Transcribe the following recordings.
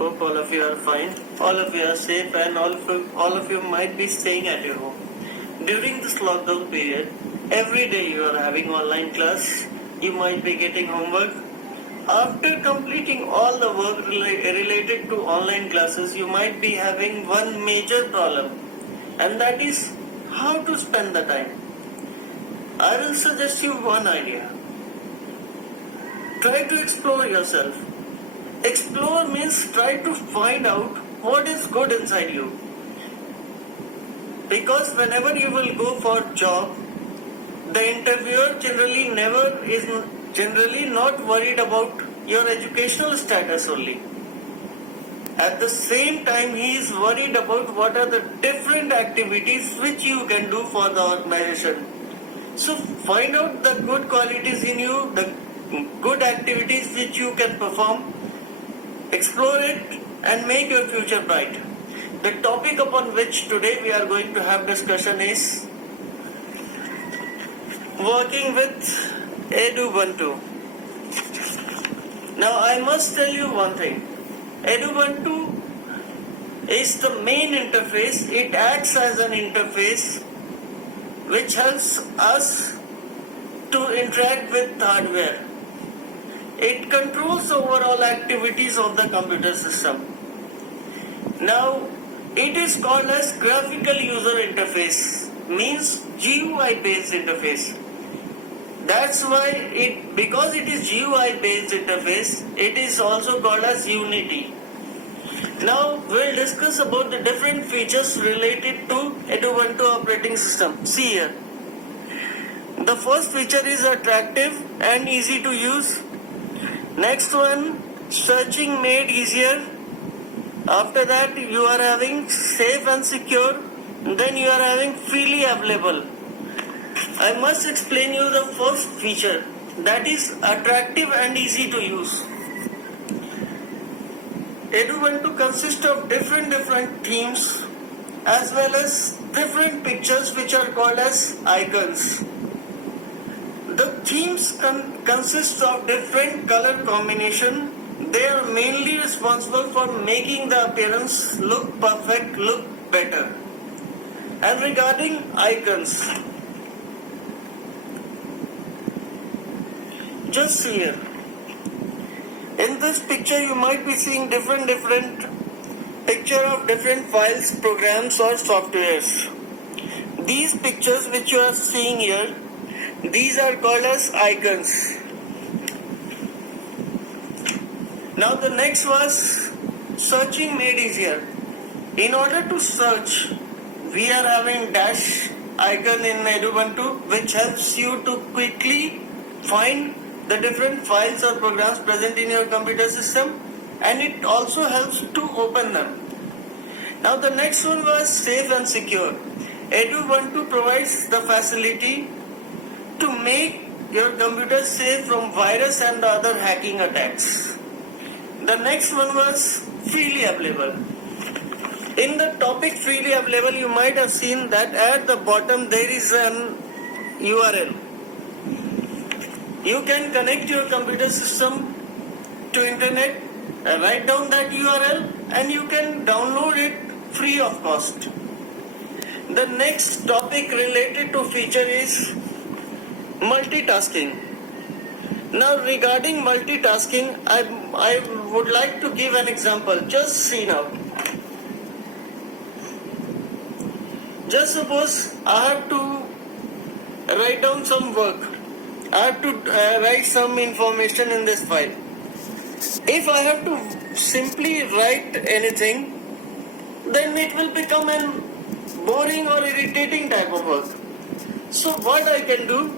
Hope all of you are fine. All of you are safe, and all of you might be staying at your home. During this lockdown period, every day you are having online class. You might be getting homework. After completing all the work related to online classes, you might be having one major problem, and that is how to spend the time. I will suggest you one idea. Try to explore yourself. Explore means try to find out what is good inside you. Because whenever you will go for job, the interviewer generally not worried about your educational status only. At the same time, he is worried about what are the different activities which you can do for the organization. So find out the good qualities in you, the good activities which you can perform, explore it and make your future bright. The topic upon which today we are going to have discussion is working with Edubuntu. Now I must tell you one thing. Edubuntu is the main interface. It acts as an interface which helps us to interact with hardware. It controls overall activities of the computer system. Now, it is called as graphical user interface, means GUI based interface. That's why because it is GUI based interface, it is also called as Unity. Now, we'll discuss about the different features related to Edubuntu operating system. See here. The first feature is attractive and easy to use. Next one, searching made easier. After that, you are having safe and secure. Then you are having freely available. I must explain you the first feature, that is attractive and easy to use. Edubuntu consists of different themes as well as different pictures which are called as icons. The themes consist of different color combination. They are mainly responsible for making the appearance look perfect, look better. And regarding icons, just here. In this picture you might be seeing different picture of different files, programs or softwares. These pictures which you are seeing here, these are called as icons. Now the next was searching made easier. In order to search, we are having dash icon in Edubuntu which helps you to quickly find the different files or programs present in your computer system, and it also helps to open them. Now the next one was safe and secure. Edubuntu provides the facility to make your computer safe from virus and other hacking attacks. The next one was freely available. In the topic freely available, you might have seen that at the bottom there is an URL. You can connect your computer system to internet, write down that URL and you can download it free of cost. The next topic related to feature is multitasking. Now regarding multitasking, I would like to give an example. Just see now. Just suppose I have to write down some work. I have to write some information in this file. If I have to simply write anything, then it will become an boring or irritating type of work. So what I can do,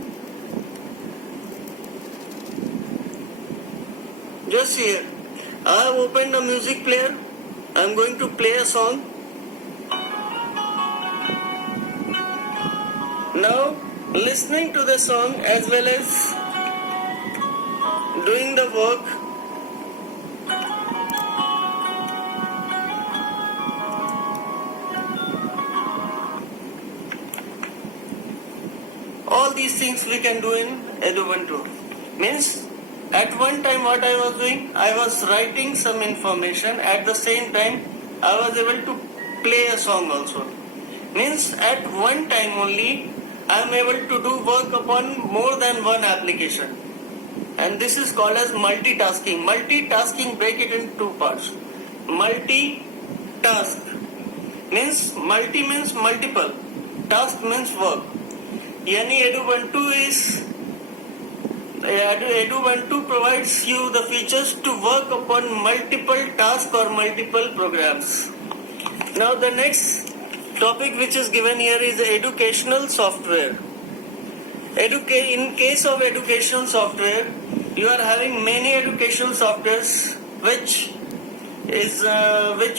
just here, I have opened a music player. I am going to play a song. Now, listening to the song as well as doing the work, all these things we can do in Edubuntu. Means at one time what I was doing, I was writing some information, at the same time I was able to play a song also. Means at one time only I am able to do work upon more than one application. And this is called as multitasking. Multitasking, break it in two parts. Multitask means multi means multiple, task means work. Yani Edubuntu is Edubuntu provides you the features to work upon multiple tasks or multiple programs. Now the next topic which is given here is educational software. In case of educational software, you are having many educational softwares which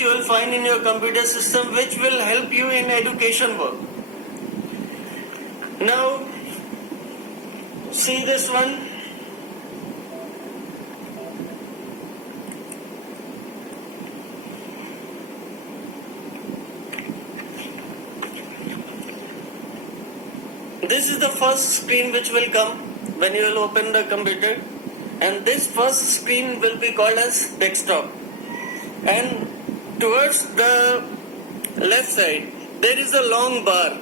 you will find in your computer system, which will help you in education work. Now, see this one. This is the first screen which will come when you will open the computer, and this first screen will be called as desktop. And towards the left side there is a long bar.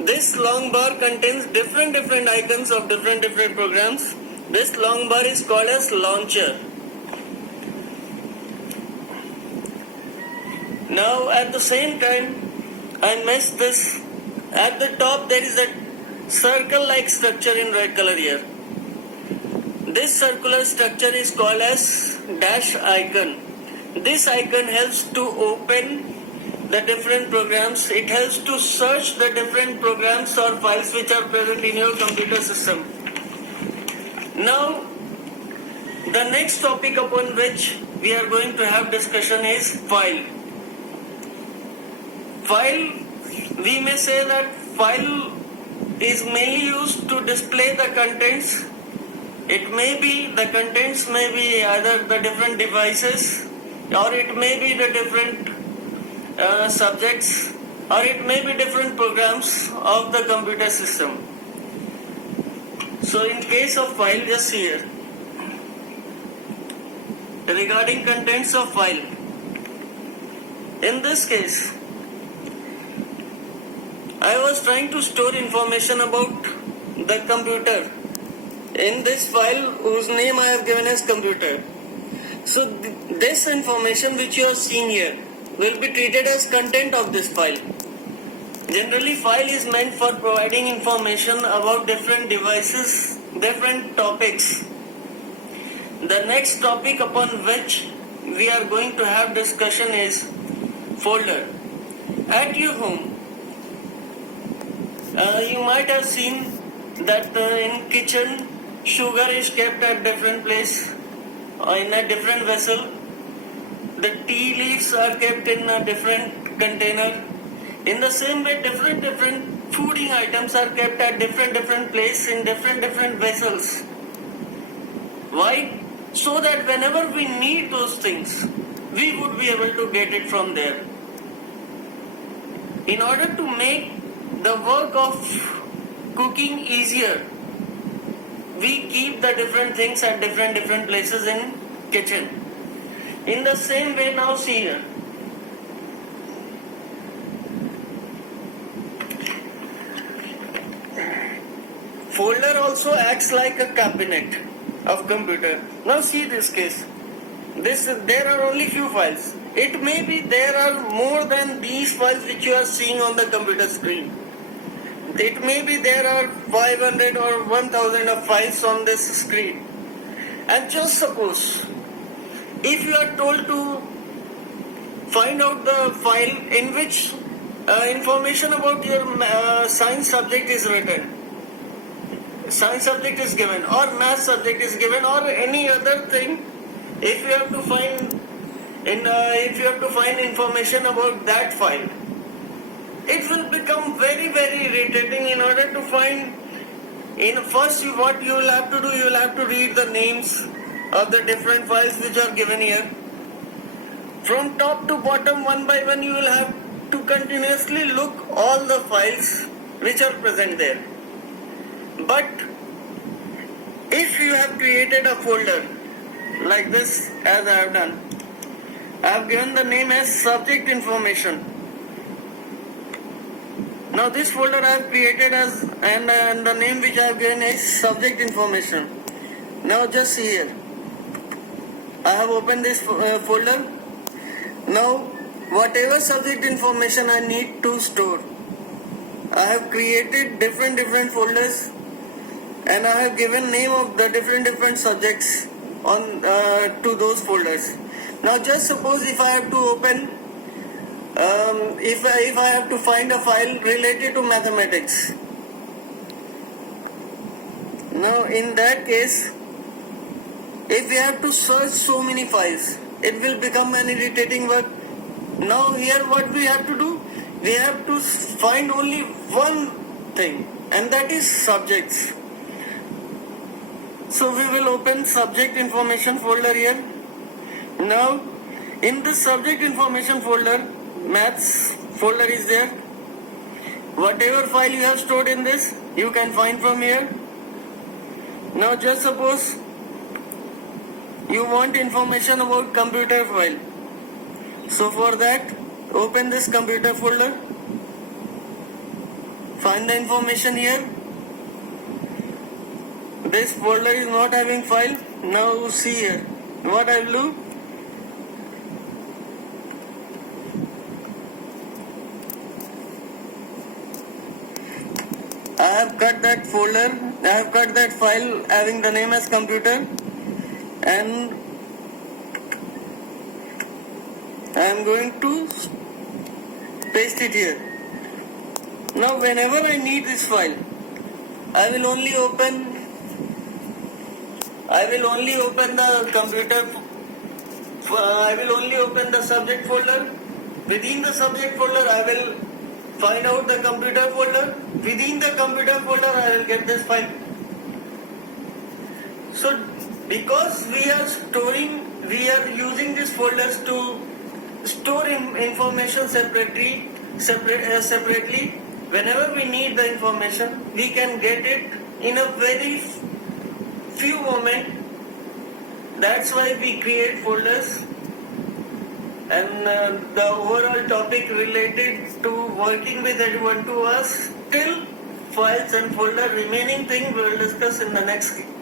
This long bar contains different icons of different programs. This long bar is called as launcher. Now at the same time I missed this. At the top there is a circle like structure in red color here. This circular structure is called as dash icon. This icon helps to open the different programs. It helps to search the different programs or files which are present in your computer system. Now, the next topic upon which we are going to have discussion is file. File, we may say that file is mainly used to display the contents. It may be, the contents may be either the different devices, or it may be the different subjects, or it may be different programs of the computer system. So in case of file, just here, regarding contents of file, in this case, I was trying to store information about the computer in this file whose name I have given as computer. So this information which you are seeing here will be treated as content of this file. Generally, file is meant for providing information about different devices, different topics. The next topic upon which we are going to have discussion is folder. At your home, you might have seen that in kitchen sugar is kept at different place or in a different vessel. The tea leaves are kept in a different container. In the same way, different fooding items are kept at different place in different vessels. Why? So that whenever we need those things, we would be able to get it from there. In order to make the work of cooking easier, we keep the different things at different places in kitchen. In the same way, now see here. Folder also acts like a cabinet of computer. Now see this case. There are only few files. It may be there are more than these files which you are seeing on the computer screen. It may be there are 500 or 1000 of files on this screen. And just suppose, if you are told to find out the file in which information about your science subject is written, science subject is given, or math subject is given, or any other thing, if you have to find information about that file, it will become very irritating. In order to find, what you will have to do, you will have to read the names of the different files which are given here. From top to bottom, one by one, you will have to continuously look all the files which are present there. But if you have created a folder like this as I have done, I have given the name as subject information. Now this folder I have created as and the name which I have given is subject information. Now just see here. I have opened this folder. Now whatever subject information I need to store, I have created different folders and I have given name of the different subjects on to those folders. Now just suppose if I have to open if I have to find a file related to mathematics. Now in that case, if we have to search so many files, it will become an irritating work. Now here what we have to do, we have to find only one thing, and that is subjects. So we will open subject information folder here. Now in the subject information folder, maths folder is there. Whatever file you have stored in this, you can find from here. Now just suppose you want information about computer file. So for that, open this computer folder. Find the information here. This folder is not having file. Now see here. What I will do, I have cut that folder, I have cut that file having the name as computer, and I am going to paste it here. Now whenever I need this file, I will only open the computer, I will only open the subject folder. Within the subject folder I will find out the computer folder. Within the computer folder I will get this file. So because we are using these folders to store information separately, whenever we need the information, we can get it in a very few moments. That's why we create folders. And the overall topic related to working with Edubuntu was still files and folder. Remaining thing we will discuss in the next